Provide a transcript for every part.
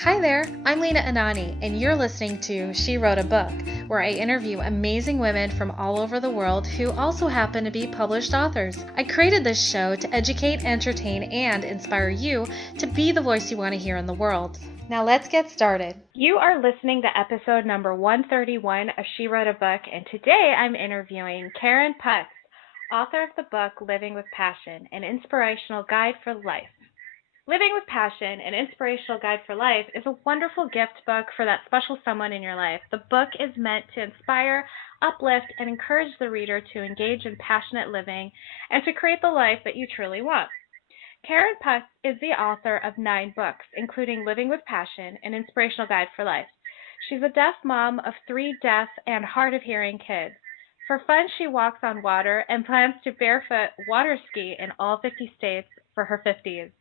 Hi there, I'm Lena Anani, and you're listening to She Wrote a Book, where I interview amazing women from all over the world who also happen to be published authors. I created this show to educate, entertain, and inspire you to be the voice you want to hear in the world. Now let's get started. You are listening to episode number 131 of She Wrote a Book, and today I'm interviewing Karen Putz, author of the book Living with Passion, an inspirational guide for life. Living with Passion, an inspirational guide for life, is a wonderful gift book for that special someone in your life. The book is meant to inspire, uplift, and encourage the reader to engage in passionate living and to create the life that you truly want. Karen Putz is the author of 9 books, including Living with Passion, an inspirational guide for life. She's a deaf mom of 3 deaf and hard of hearing kids. For fun, she walks on water and plans to barefoot water ski in all 50 states for her 50s.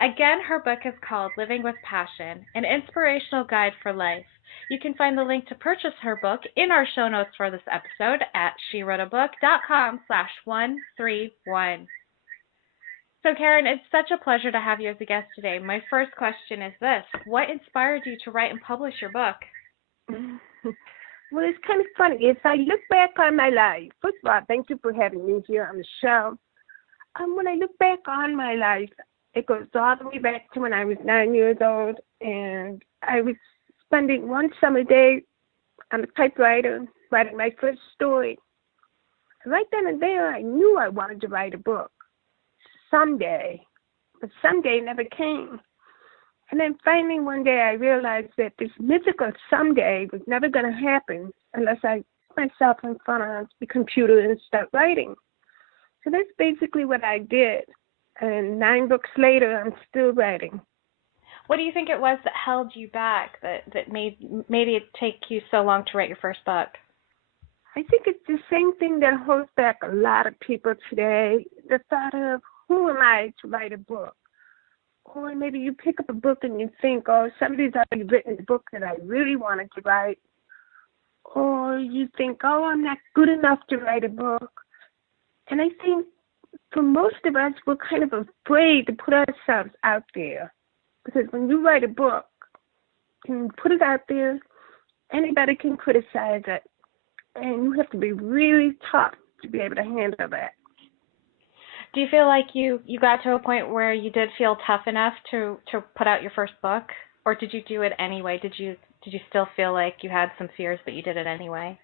Again, her book is called Living with Passion, an inspirational guide for life. You can find the link to purchase her book in our show notes for this episode at SheWroteABook.com/131. So Karen, it's such a pleasure to have you as a guest today. My first question is this: what inspired you to write and publish your book? Well, it's kind of funny. If I look back on my life, first of all, thank you for having me here on the show. When I look back on my life, it goes all the way back to when I was 9 years old, and I was spending one summer day on the typewriter writing my first story. Right then and there, I knew I wanted to write a book someday, but someday never came. And then finally one day I realized that this mythical someday was never going to happen unless I put myself in front of the computer and start writing. So that's basically what I did. And 9 books later, I'm still writing. What do you think it was that held you back, that made it take you so long to write your first book? I think it's the same thing that holds back a lot of people today, the thought of, who am I to write a book? Or maybe you pick up a book and you think, oh, somebody's already written a book that I really wanted to write. Or you think, oh, I'm not good enough to write a book. And I think for most of us, we're kind of afraid to put ourselves out there. Because when you write a book and put it out there, anybody can criticize it. And you have to be really tough to be able to handle that. Do you feel like you got to a point where you did feel tough enough to put out your first book? Or did you do it anyway? Did you still feel like you had some fears, but you did it anyway?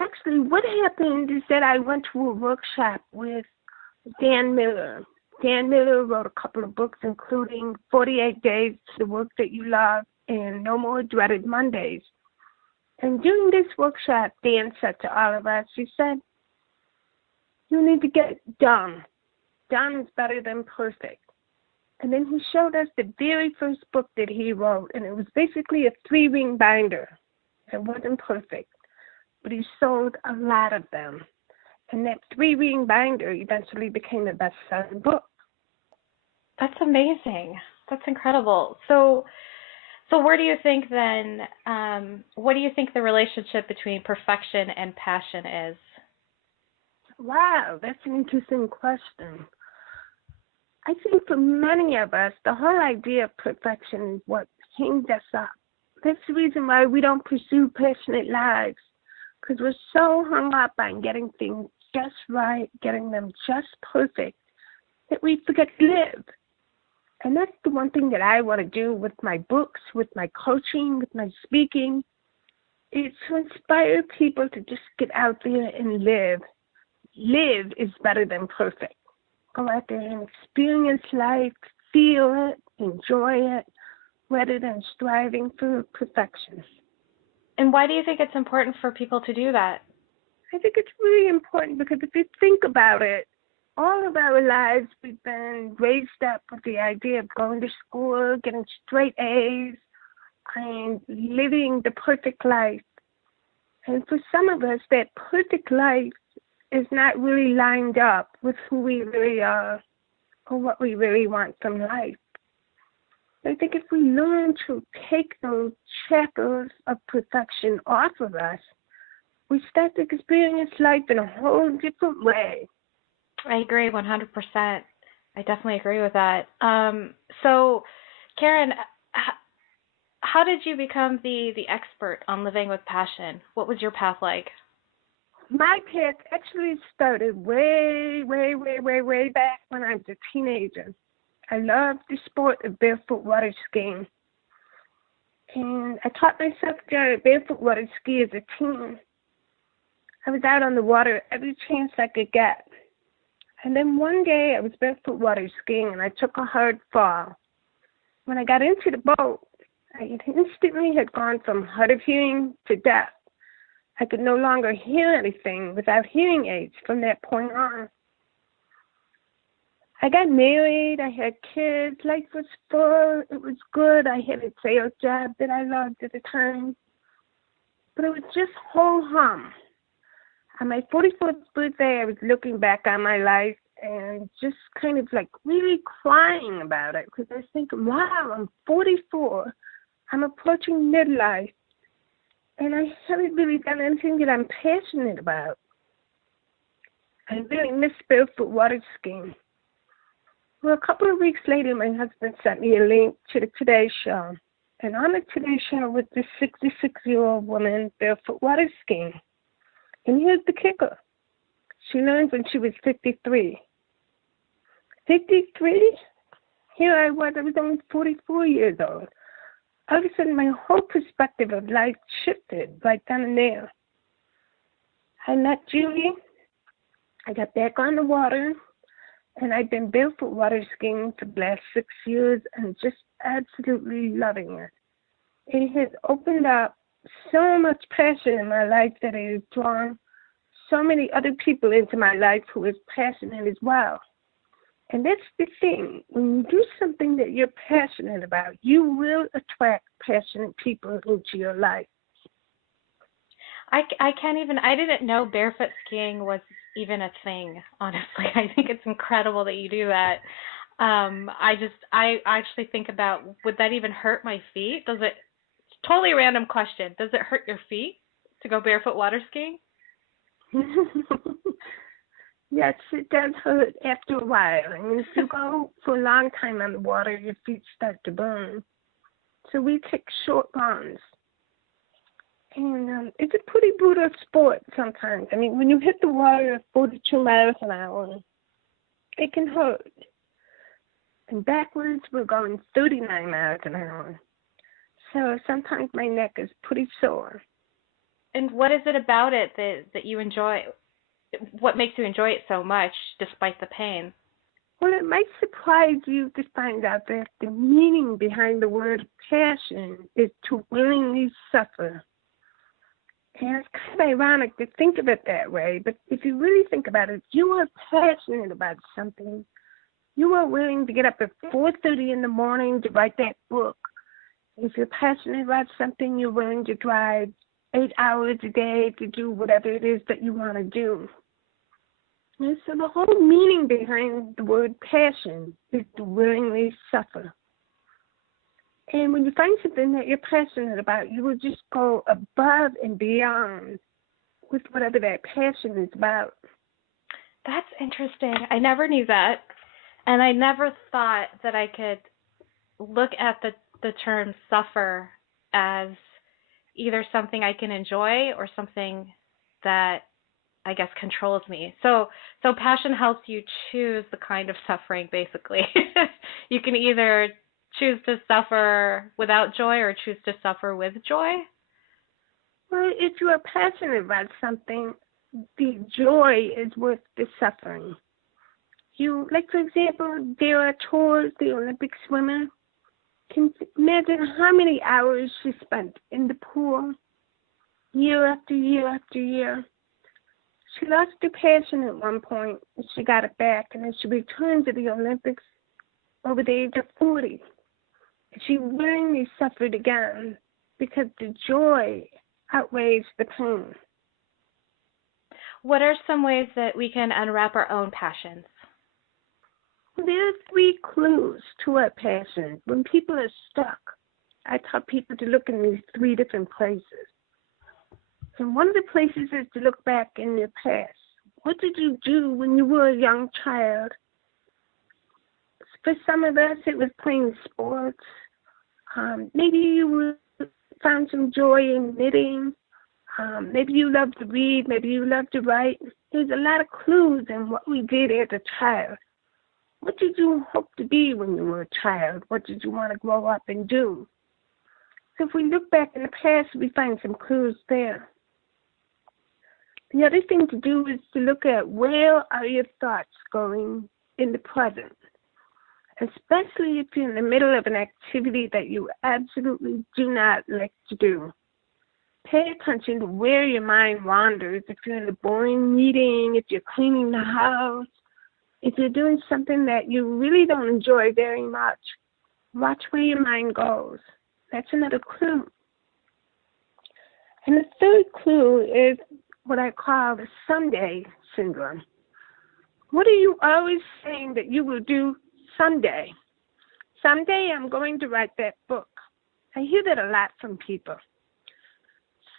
Actually, what happened is that I went to a workshop with Dan Miller. Dan Miller wrote a couple of books, including 48 Days to the Work That You Love and No More Dreaded Mondays. And during this workshop, Dan said to all of us, he said, you need to get done. Done is better than perfect. And then he showed us the very first book that he wrote, and it was basically a 3-ring binder. It wasn't perfect, but he sold a lot of them. And that 3-ring binder eventually became a best-selling book. That's amazing. That's incredible. So where do you think then, what do you think the relationship between perfection and passion is? Wow, that's an interesting question. I think for many of us, the whole idea of perfection is what hangs us up. That's the reason why we don't pursue passionate lives, because we're so hung up on getting things just right, getting them just perfect, that we forget to live. And that's the one thing that I want to do with my books, with my coaching, with my speaking, is to inspire people to just get out there and live. Live is better than perfect. Go out there and experience life, feel it, enjoy it, rather than striving for perfection. And why do you think it's important for people to do that? I think it's really important because if you think about it, all of our lives we've been raised up with the idea of going to school, getting straight A's, and living the perfect life. And for some of us, that perfect life is not really lined up with who we really are or what we really want from life. I think if we learn to take those shackles of perfection off of us, we start to experience life in a whole different way. I agree 100%. I definitely agree with that. So, Karen, how did you become the expert on living with passion? What was your path like? My path actually started way back when I was a teenager. I loved the sport of barefoot water skiing. And I taught myself to barefoot water ski as a teen. I was out on the water every chance I could get. And then one day I was barefoot water skiing and I took a hard fall. When I got into the boat, I instantly had gone from hard of hearing to deaf. I could no longer hear anything without hearing aids from that point on. I got married, I had kids, life was full, it was good. I had a sales job that I loved at the time. But it was just ho-hum. On my 44th birthday, I was looking back on my life and just kind of like really crying about it because I was thinking, wow, I'm 44. I'm approaching midlife. And I haven't really done anything that I'm passionate about. I really miss barefoot water skiing. Well, a couple of weeks later, my husband sent me a link to the Today Show. And on the Today Show was this 66-year-old woman barefoot water skiing. And here's the kicker. She learned when she was 53. 53? Here I was only 44 years old. All of a sudden, my whole perspective of life shifted right then and there. I met Julie. I got back on the water, and I've been barefoot water skiing for the last 6 years and just absolutely loving it. It has opened up so much passion in my life that it has drawn so many other people into my life who is passionate as well. And that's the thing. When you do something that you're passionate about, you will attract passionate people into your life. I can't even, I didn't know barefoot skiing was even a thing, honestly. I think it's incredible that you do that. I actually think about, would that even hurt my feet? Does it, totally random question, does it hurt your feet to go barefoot water skiing? Yes, it does hurt after a while. I mean, if you go for a long time on the water, your feet start to burn. So we take short runs. And it's a pretty brutal sport sometimes. I mean, when you hit the water at 42 miles an hour, it can hurt. And backwards, we're going 39 miles an hour. So sometimes my neck is pretty sore. And what is it about it that you enjoy? What makes you enjoy it so much despite the pain? Well, it might surprise you to find out that the meaning behind the word passion is to willingly suffer. And it's kind of ironic to think of it that way, but if you really think about it, if you are passionate about something, you are willing to get up at 4:30 in the morning to write that book. If you're passionate about something, you're willing to drive 8 hours a day to do whatever it is that you want to do. And so the whole meaning behind the word passion is to willingly suffer. And when you find something that you're passionate about, you will just go above and beyond with whatever that passion is about. That's interesting. I never knew that. And I never thought that I could look at the term suffer as either something I can enjoy or something that I guess controls me. So passion helps you choose the kind of suffering, basically. You can either choose to suffer without joy or choose to suffer with joy. Well, if you are passionate about something, the joy is worth the suffering. You, like for example, there are tours, the Olympic swimmer. Can imagine how many hours she spent in the pool, year after year after year. She lost her passion at one point, and she got it back, and then she returned to the Olympics over the age of 40. And she willingly suffered again because the joy outweighs the pain. What are some ways that we can unwrap our own passions? There are 3 clues to our passion. When people are stuck, I tell people to look in these 3 different places. And one of the places is to look back in your past. What did you do when you were a young child? For some of us, it was playing sports. Maybe you found some joy in knitting. Maybe you love to read. Maybe you love to write. There's a lot of clues in what we did as a child. What did you hope to be when you were a child? What did you want to grow up and do? So if we look back in the past, we find some clues there. The other thing to do is to look at where are your thoughts going in the present, especially if you're in the middle of an activity that you absolutely do not like to do. Pay attention to where your mind wanders. If you're in a boring meeting, if you're cleaning the house, if you're doing something that you really don't enjoy very much, watch where your mind goes. That's another clue. And the third clue is what I call the someday syndrome. What are you always saying that you will do someday? Someday I'm going to write that book. I hear that a lot from people.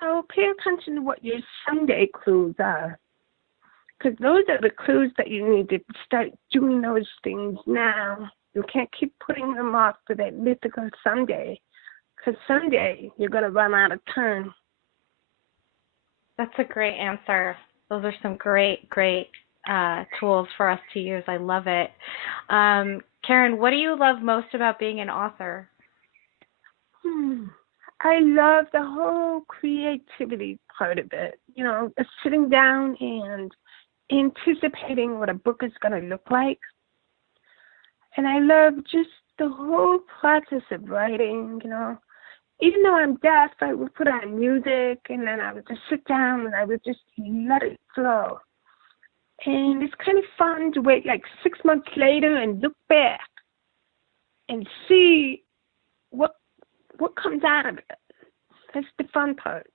So pay attention to what your someday clues are, because those are the clues that you need to start doing those things now. You can't keep putting them off for that mythical someday, because someday you're going to run out of time. That's a great answer. Those are some great tools for us to use. I love it. Karen, what do you love most about being an author? I love the whole creativity part of it. You know, sitting down and anticipating what a book is going to look like. And I love just the whole process of writing, you know. Even though I'm deaf, I would put on music, and then I would just sit down and I would just let it flow. And it's kind of fun to wait like 6 months later and look back and see what comes out of it. That's the fun part.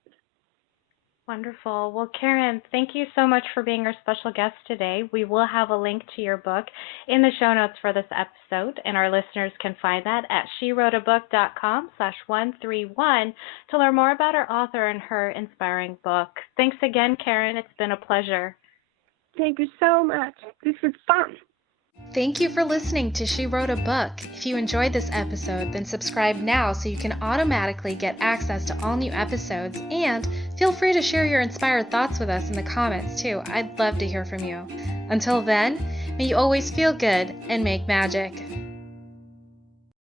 Wonderful. Well, Karen, thank you so much for being our special guest today. We will have a link to your book in the show notes for this episode, and our listeners can find that at SheWroteABook.com/131 to learn more about our author and her inspiring book. Thanks again, Karen. It's been a pleasure. Thank you so much. This was fun. Thank you for listening to She Wrote a Book. If you enjoyed this episode, then subscribe now so you can automatically get access to all new episodes, and feel free to share your inspired thoughts with us in the comments too. I'd love to hear from you. Until then, may you always feel good and make magic.